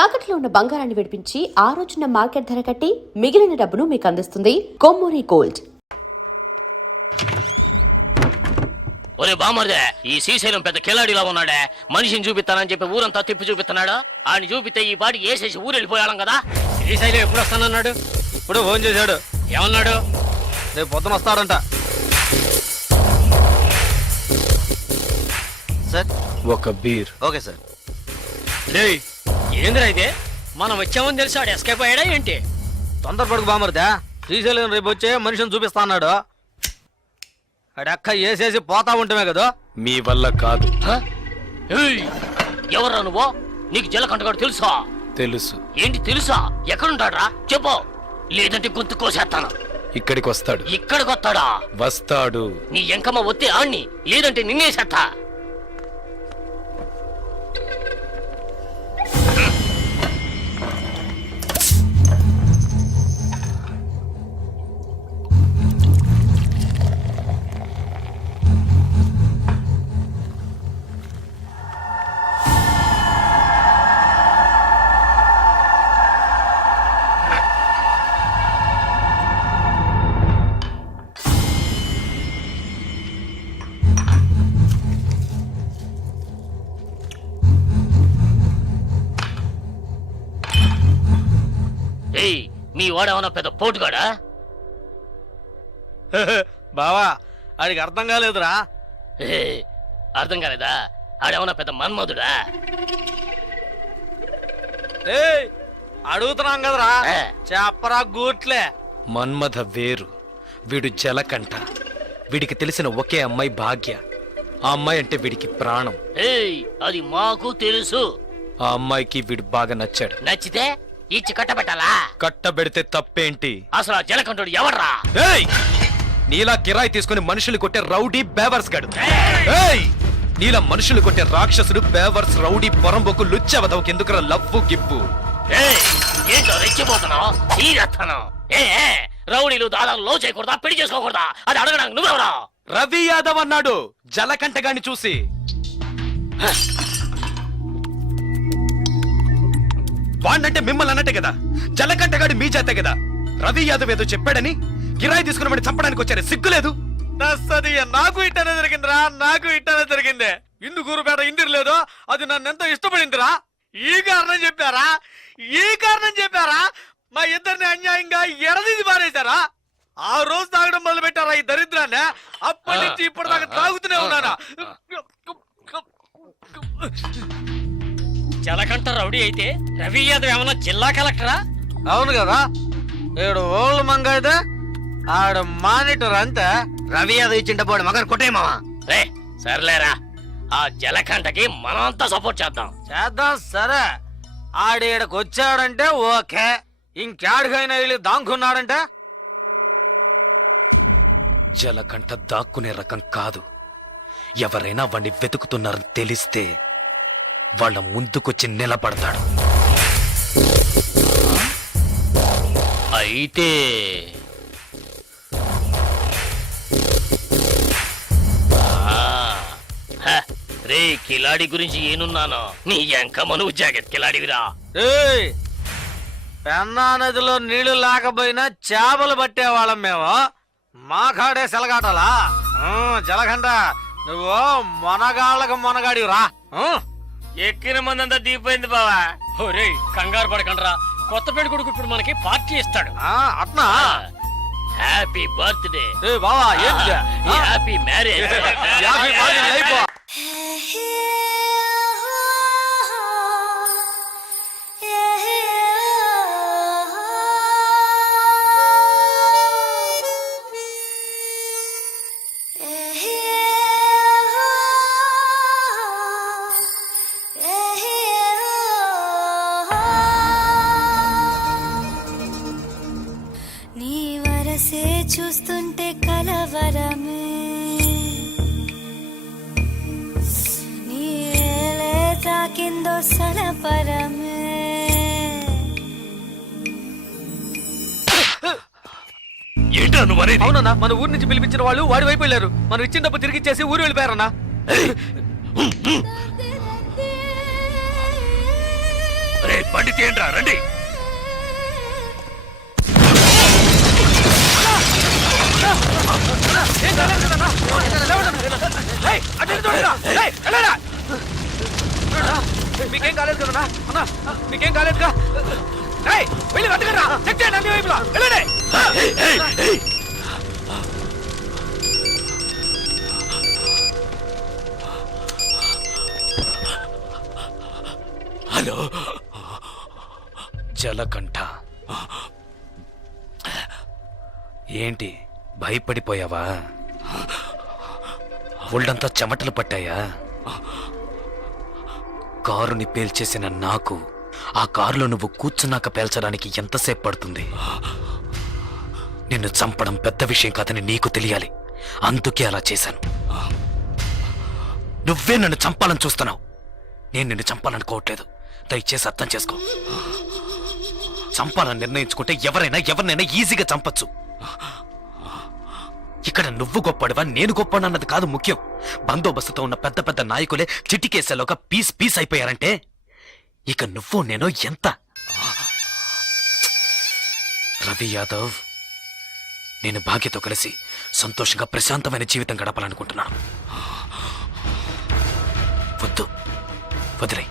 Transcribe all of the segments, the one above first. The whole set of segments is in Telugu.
తాకట్లో ఉన్న బంగారాన్ని విడిపించి ఆ రోజున మార్కెట్ ధర కట్టి మిగిలిన డబ్బును మీకు అందిస్తుంది కొమ్మూరి గోల్డ్. ఒరే బామర్దే, ఈ శ్రీశైలం పెద్ద కిలాడిలా ఉన్నాడే. మనిషిని చూపిస్తానని చెప్పి ఊరంతా తిప్పి చూపిస్తున్నాడు. ఆయన చూపితే ఈ పాటి వేసేసి ఊరు వెళ్ళిపోయాం కదా. శ్రీశైలం ఎప్పుడు వస్తానన్నాడు? ఇప్పుడు ఫోన్ చేశాడు. ఏమన్నాడు? రేపు పొద్దున వస్తాడంట. సార్ ఒక బీర్. Okay sir. ఏందిరా ఇదే? మనం వచ్చామని తెలిసి ఆడు ఎస్కేప్ అయ్యాడా ఏంటి? తొందరపడుకు బామర్దా. శ్రీశైలం రేపు వచ్చే మనిషిని చూపిస్తా అన్నాడు. అడక్క వేసేసి పోతా ఉంటమే కదా. మీ వల్ల కాదు. ఎవరా నువ్వు? నీకు జలకంటగాడు తెలుసా? తెలుసు. ఏంటి తెలుసా? ఎక్కడుంటాడ్రా చెప్పు, లేదంటే గొంతు కోసేస్తాను. ఇక్కడికి వస్తాడు. ఇక్కడికి వస్తాడా? వస్తాడు. నీ ఎంకమ్మ ఒత్తి ఆణ్ణి, లేదంటే నిన్నేసేస్తా. మీ వాడేమన్నా పెద్ద పోటుగాడా? బావా ఆడికి అర్థం కాలేదురా. అర్థం కాలేదా? ఆడేమన్నా పెద్ద మన్మధుడా? అడుగుతున్నాం కదరా, చెప్పరా గూట్లే. మన్మథ వేరు, వీడు జలకంఠ. వీడికి తెలిసిన ఒకే అమ్మాయి భాగ్య. ఆ అమ్మాయి అంటే వీడికి ప్రాణం. అది మాకు తెలుసు. ఆ అమ్మాయికి వీడు బాగా నచ్చాడు. నచ్చితే ఇచ్చి కట్టబెట్టాలా? కట్టబెడితే తప్పేంటి? అసలు ఆ జలకంఠుడు ఎవర్రా? నీలా కిరాయి తీసుకుని మనుషులు కొట్టే రౌడీ బేవర్స్ గడు. నీలా మనుషులు కొట్టే రాక్షసుడు బేవర్స్ రౌడీ పొరంబొక్కు లుచ్చవదవుకి ఎందుకురా లవ్వు గిప్పు? ఏంటో రెచ్చిపోతున్నావు? రౌడీలు దాదాపు లో చేయకూడదా, పెళ్లి చేసుకోకూడదా? అది అడగడానికి నువ్వెవరా? రవి యాదవ్ అన్నాడు జలకంఠ గాని చూసి. వాణ్ణంటే మిమ్మల్ని అన్నట్టే కదా. జలకంఠగాడి మీ చేతే కదా. రవి యాదవ్ ఏదో చెప్పాడని కిరాయి తీసుకున్నామని చంపడానికి వచ్చారు. సిగ్గులేదు? నాకు ఇట్టనే జరిగిందిరా, నాకు ఇట్టనే జరిగిందే. ఇందుకూరుపేట ఇంటికి లేదు, అది నన్నెంతో ఇష్టపడిందిరా. ఈ కారణం చెప్పారా మా ఇద్దరిని అన్యాయంగా ఎడదీసి పారేశారా? ఆ రోజు తాగడం మొదలు పెట్టారా ఈ దరిద్రాన్ని. అప్పటి నుంచి ఇప్పటిదాకా తాగుతూనే ఉన్నానా. జలకంఠ రౌడీ అయితే రవి యాదవ్ ఏమన్నా జిల్లా కలెక్టరా? అవును కదా. ఏడు ఓళ్ళు మంగైతే ఆడు మానిటర్ అంతే. రవి యాదవ్ ఇచ్చింట పోడు మగర్ కొట్టేమా. రే సర్లేరా, ఆ జలకంఠకి మనమంతా సపోర్ట్ చేద్దాం. సరే, ఆడేడకు వచ్చాడంటే ఓకే. ఇంకాడికైనా వెళ్ళి దాంకున్నాడంటే జలకంఠ దాక్కునే రకం కాదు. ఎవరైనా వాణ్ణి వెతుకుతున్నారని తెలిస్తే వాళ్ళ ముందుకొచ్చి నిలబడతాడు. అయితే రే కిలాడి గురించి ఏనున్నాను. నీ ఎంకమ్మ నువ్వు జాకెట్ కిలాడివిరా. పెన్నా నదిలో నీళ్లు లేకపోయినా చేపలు పట్టేవాళ్ళం మేము. మా కాడే సెలగాటలా. జలకంఠ నువ్వు మొనగాళ్ళకు మొనగాడిరా. ఎక్కిన మందంతా దీపోయింది బావా. రే కంగారు పడకండ్రా, కొత్త పెళ్లి కొడుకు ఇప్పుడు మనకి పార్టీ ఇస్తాడు. అట్నా? హ్యాపీ బర్త్డే బావా. Happy marriage. చూస్తుంటే కలవరమే, నీలే తాకిందో సలపరమే. ఏంటో నువ్వు అనేది? అవునన్నా, మన ఊరి నుంచి పిలిపించిన వాళ్ళు వాడి వైపు వెళ్ళారు. మనం ఇచ్చిన డబ్బు తిరిగి ఇచ్చేసి ఊరు వెళ్ళిపోయారన్నా. రే బండి తీయండి రండి. మీకేం కాలేదు కదా అన్నా? మీకేం కాలేదుగా? వెళ్ళి వెతకరా, చెక్ చేయండి అన్ని వైపులా. వెళ్ళండి. హలో, జలకంఠ, ఏంటి భయపడిపోయావా? ఒళ్ళంతా చెమటలు పట్టాయా? కారుని పేల్చేసిన నాకు ఆ కారులో నువ్వు కూర్చున్నాక పేల్చడానికి ఎంతసేపు పడుతుంది? నిన్ను చంపడం పెద్ద విషయం కాదని నీకు తెలియాలి, అందుకే అలా చేశాను. నువ్వే నన్ను చంపాలని చూస్తున్నావు, నేను నిన్ను చంపాలనుకోవట్లేదు. దయచేసి అర్థం చేసుకో. చంపాలని నిర్ణయించుకుంటే ఎవరినైనా ఈజీగా చంపచ్చు. ఇక్కడ నువ్వు గొప్పడివా నేను గొప్పనన్నది కాదు ముఖ్యం. బందోబస్తుతో ఉన్న పెద్ద పెద్ద నాయకులే చిటికేసేలోగా పీస్ అయిపోయారంటే ఇక నువ్వు నేను ఎంత? రవి యాదవ్, నేను భాగ్యతో కలిసి సంతోషంగా ప్రశాంతమైన జీవితం గడపాలనుకుంటున్నాను. వద్దు, వదిలే.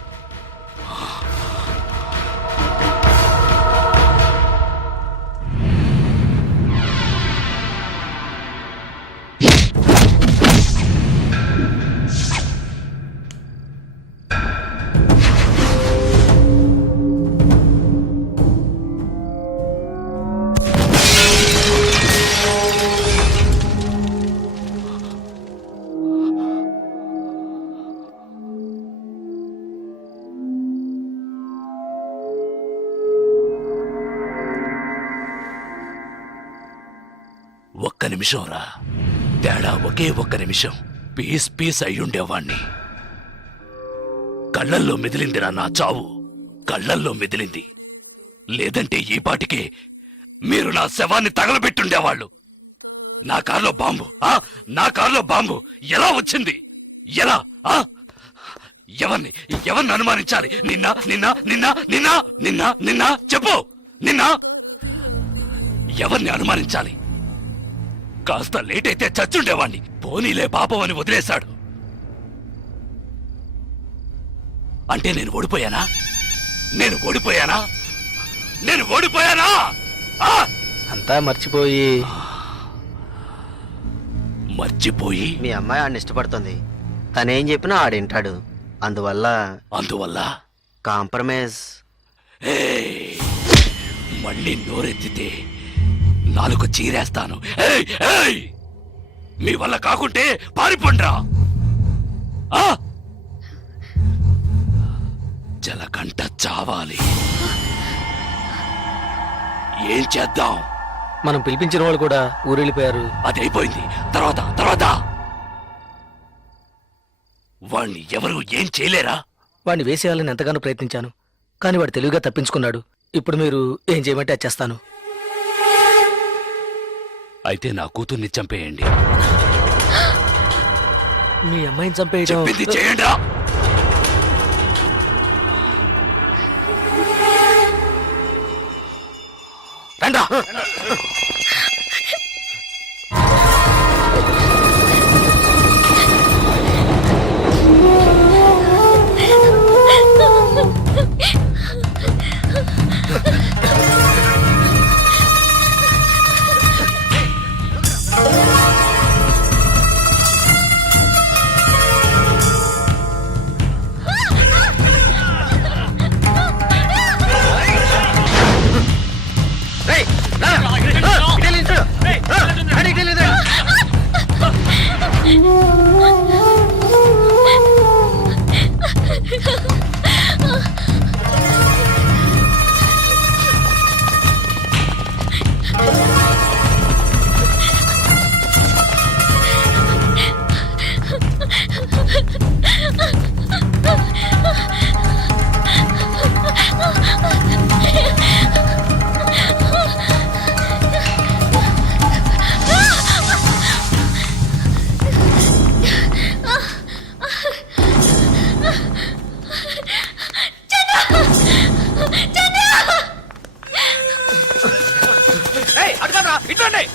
ఒక్క నిమిషం రా, తేడా ఒకే ఒక్క నిమిషం. పీస్ అయ్యుండేవాణ్ణి. కళ్ళల్లో మెదిలిందిరా నా చావు, కళ్ళల్లో మెదిలింది. లేదంటే ఈ పాటికే మీరు నా శవాన్ని తగలబెట్టుండేవాళ్ళు. నా కారులో బాంబు, నా కారులో బాంబు ఎలా వచ్చింది? ఎలా? ఎవరిని అనుమానించాలి? నిన్న చెప్పు. ఎవరిని అనుమానించాలి? కాస్త లేట్ అయితే చచ్చుండేవాణ్ణి. పోనీలే పాపం అని వదిలేశాడు. అంటే నేను ఓడిపోయానా? అంతా మర్చిపోయి మీ అమ్మాయి ఆడిని ఇష్టపడుతుంది. తనేం చెప్పినా ఆడింటాడు. అందువల్ల కాంప్రమైజ్. మళ్ళీ నోరెత్తితే నాలుగు చీరేస్తాను. మీ వల్ల కాకుంటే పారిపోండ్రా. జలకంఠ చావాలి. ఏం చేద్దాం? మనం పిలిపించిన వాళ్ళు కూడా ఊరెళ్ళిపోయారు. అది అయిపోయింది. తర్వాత వాణ్ణి ఎవరు ఏం చేయలేరా? వాడిని వేసేయాలని ఎంతగానో ప్రయత్నించాను, కానీ వాడు తెలివిగా తప్పించుకున్నాడు. ఇప్పుడు మీరు ఏం చేయమంటే అది చేస్తాను. అయితే నా కూతుర్ని చంపేయండి. మీ అమ్మాయిని చంపేయడం చెప్పింది చేయండి. రండా. రండి.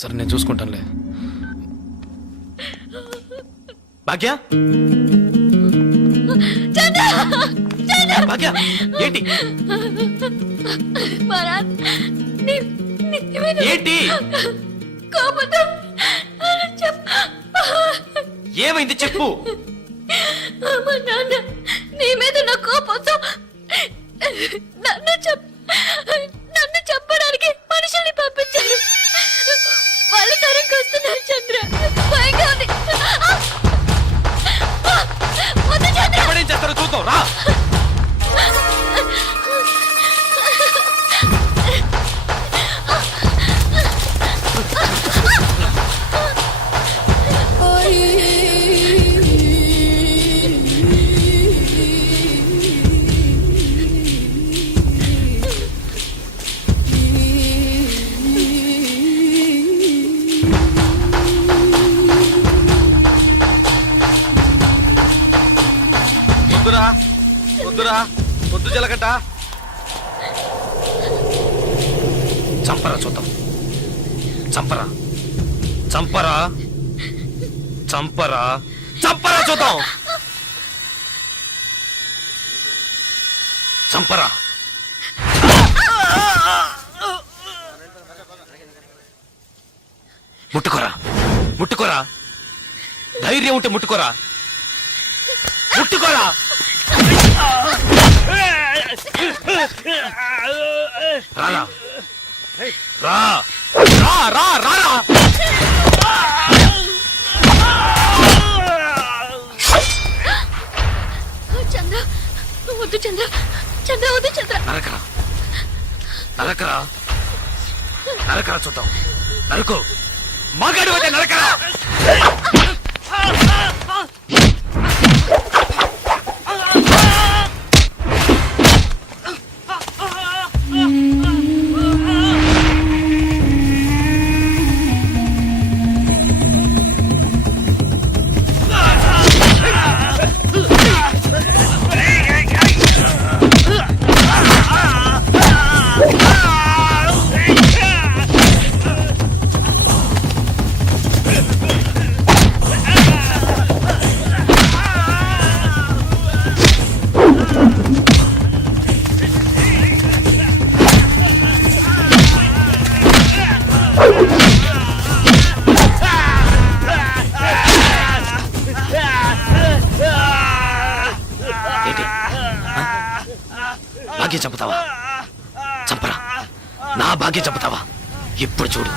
సరే నేను చూసుకుంటానులే. భాగ్య భాగ్య ఏంటి ఏంటి ఏమైంది చెప్పు. నీ మీద నా కోపంతో నన్ను చెప్పడానికి మనుషుల్ని పంపించారు. వాళ్ళు తరంకి వస్తున్నారు చంద్ర. భయంగా ఉంది. వద్దు చంద్ర. ఎవడేం చేస్తారో చూద్దాం రా. వద్దురా వద్దు జలగంట. చంపరా చూద్దాం. చంపరా చంపరా చంపరా చంపరా చూద్దాం. చంపరా. ముట్టుకోరా ముట్టుకోరా. ధైర్యం ఉంటే ముట్టుకోరా. ముట్టుకోరా. రారా రా రా రా రా రా. చంద్ర వద్దు చంద్ర. చంద్ర వద్దు చంద్ర. నరకరా నరకరా నరకరా చూద్దాం. నరకు మగాడు అయితే నరకరా. భాగ్యం చంపుతావా? చంపరా. నా భాగ్యం చంపుతావా? ఇప్పుడు చూడు.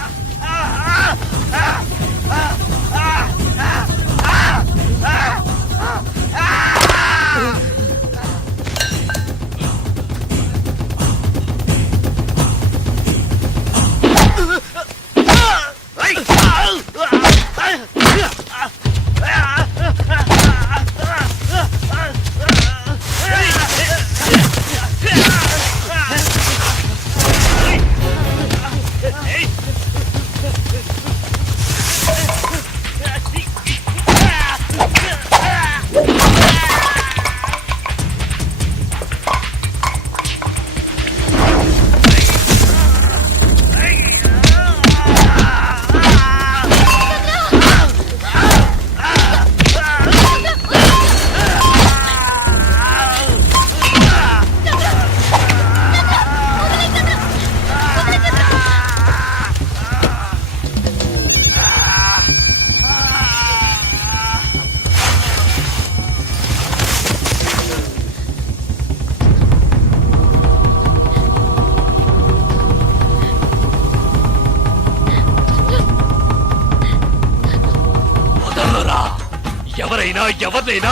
ఎవరినైనా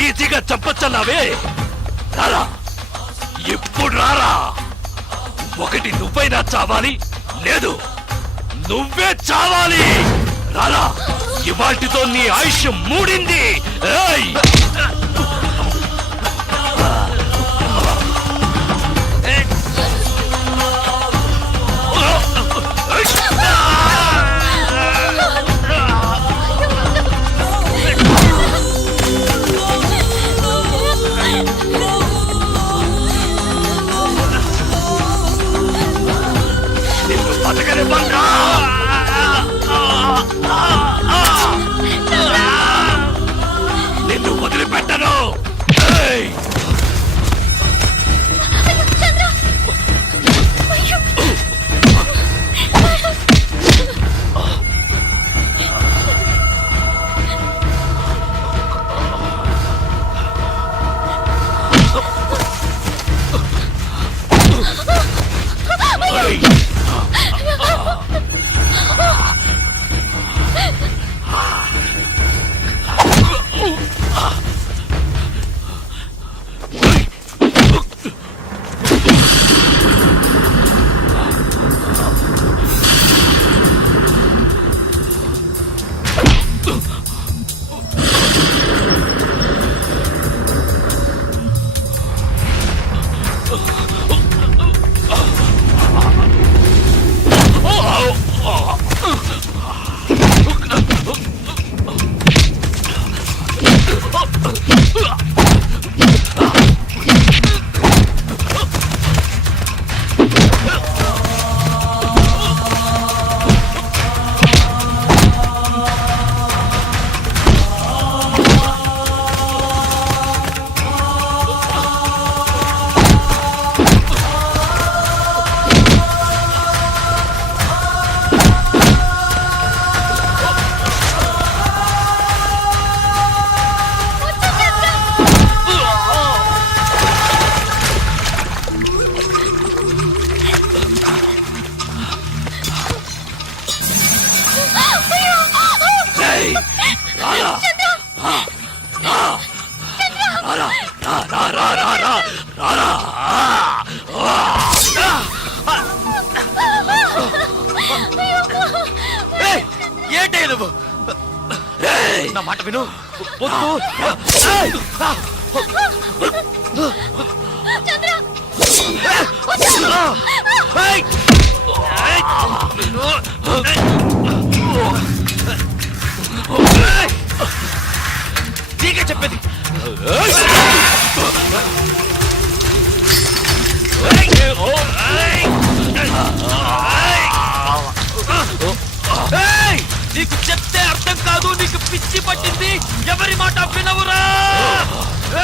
ఈజీగా చంపచ్చన్నావే. రారా ఇప్పుడు రారా. ఒకటి నువ్వైనా చావాలి, లేదు నువ్వే చావాలి. రారా, ఇవాటితో నీ ఆయుష్ మూడింది. ఏయ్! నిన్ను బతకనివ్వనురా. నిన్ను వదిలిపెట్టను. ఏయ్! ఏయ్! ఏయ్! రారా. రారా, రా, రా, రా, రా, రా, రారా. ఏయ్, ఏంటే నువ్వు? ఏయ్! నా మాట విను. వద్దు. ఏయ్! ఏయ్! నీకే చెప్పేది. ఏయ్! నీకు చెప్తే అర్థం కాదు, నీకు పిచ్చి పట్టింది. ఎవరి మాట వినవురా.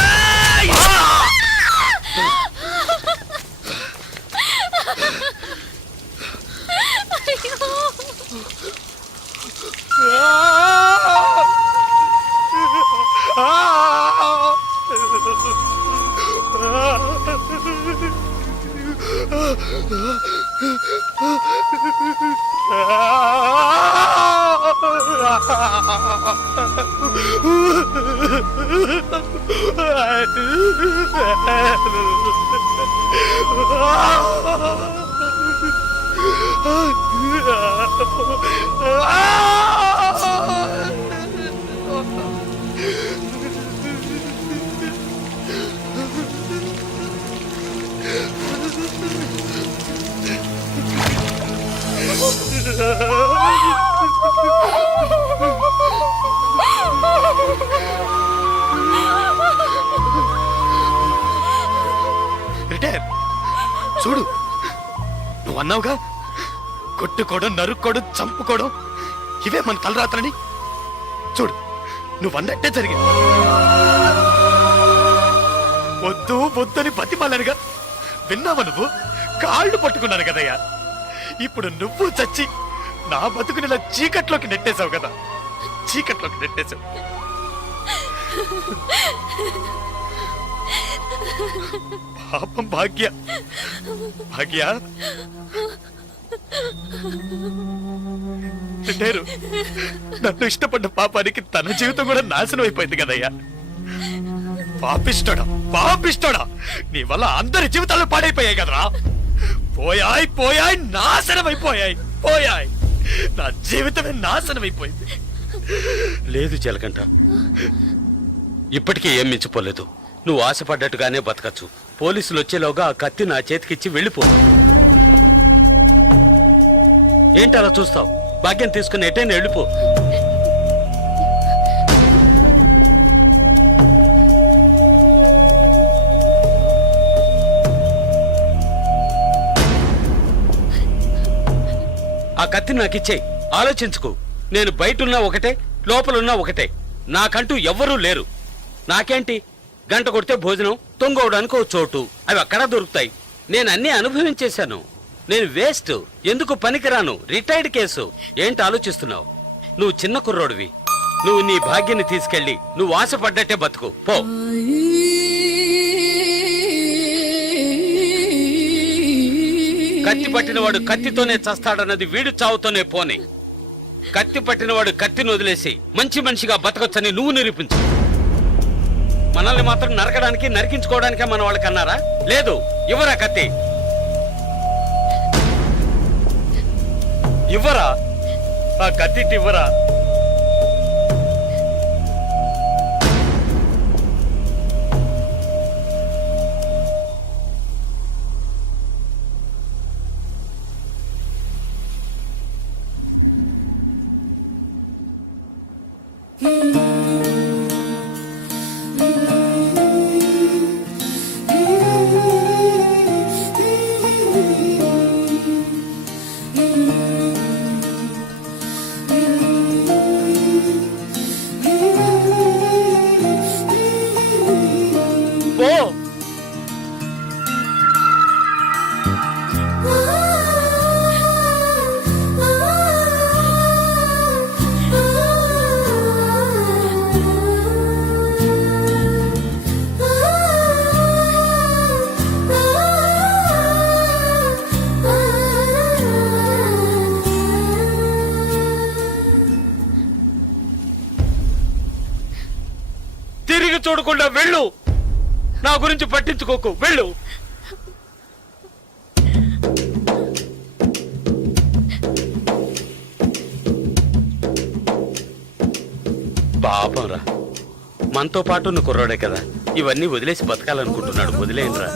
ఏయ్! రిటైర్. చూడు, నువ్వు అన్నావుగా, కొట్టుకోవడం, నరుక్కోవడం, చంపుకోవడం ఇవే మన తలరాత్రని. చూడు, నువ్వు అన్నట్టే జరిగింది. వద్దు వద్దని బతిమాలనుగా విన్నావా నువ్వు? కాళ్ళు పట్టుకున్నాను కదయ్యా. ఇప్పుడు నువ్వు చచ్చి నా బతుకుని ఇలా చీకట్లోకి నెట్టేశావు కదా. చీకట్లోకి నెట్టేశావు. పాపం భాగ్య. భాగ్య తిట్టారు. నన్ను ఇష్టపడ్డ పాపానికి తన జీవితం కూడా నాశనం అయిపోయింది కదయ్యా. పాపిష్టోడా, పాపిష్టోడా, నీ వల్ల అందరి జీవితాలు పాడైపోయాయి కదరా. పోయాయి పోయాయి, నాశనం అయిపోయాయి. పోయాయి. నా జీవితమే నాశనమైపోయింది. లేదు చిలకంట, ఇప్పటికీ ఏం మించిపోలేదు. నువ్వు ఆశపడ్డట్టుగానే బతకచ్చు. పోలీసులు వచ్చేలోగా ఆ కత్తి నా చేతికిచ్చి వెళ్ళిపో. ఏంటి అలా చూస్తావు? భాగ్యం తీసుకుని ఎటైనా వెళ్ళిపో. ఆ కత్తి నాకిచ్చేయి. ఆలోచించుకో. నేను బయటున్నా ఒకటే, లోపలున్నా ఒకటే. నాకంటూ ఎవ్వరూ లేరు. నాకేంటి, గంట కొడితే భోజనం, తొంగవడానికి ఓ చోటు, అవి అక్కడ దొరుకుతాయి. నేను అన్నీ అనుభవించేశాను. నేను వేస్ట్, ఎందుకు పనికిరాను, రిటైర్డ్ కేసు. ఏంటి ఆలోచిస్తున్నావు? నువ్వు చిన్న కుర్రోడివి. నువ్వు నీ భాగ్యాన్ని తీసుకెళ్ళి నువ్వు ఆశపడ్డట్టే బతుకు పో. కత్తి పట్టినవాడు కత్తితోనే చస్తాడన్నది వీడు చావుతోనే పోనీ. కత్తి పట్టినవాడు కత్తిని వదిలేసి మంచి మనిషిగా బతకొచ్చని నువ్వు నిరూపించు. మనల్ని మాత్రం నరకడానికి, నరికించుకోవడానికే మన వాళ్ళకి అన్నారా? లేదు, ఇవ్వరా కత్తి, ఇవ్వరా ఆ కత్తి, ఇవ్వరా. పో. తిరిగి చూడకుండా వెళ్ళు. నా గురించి పట్టించుకోకు, వెళ్ళు. పాపంరా, మనతో పాటు నువ్వు కుర్రాడే కదా, ఇవన్నీ వదిలేసి బతకాలనుకుంటున్నాడు. వదిలేయండిరా.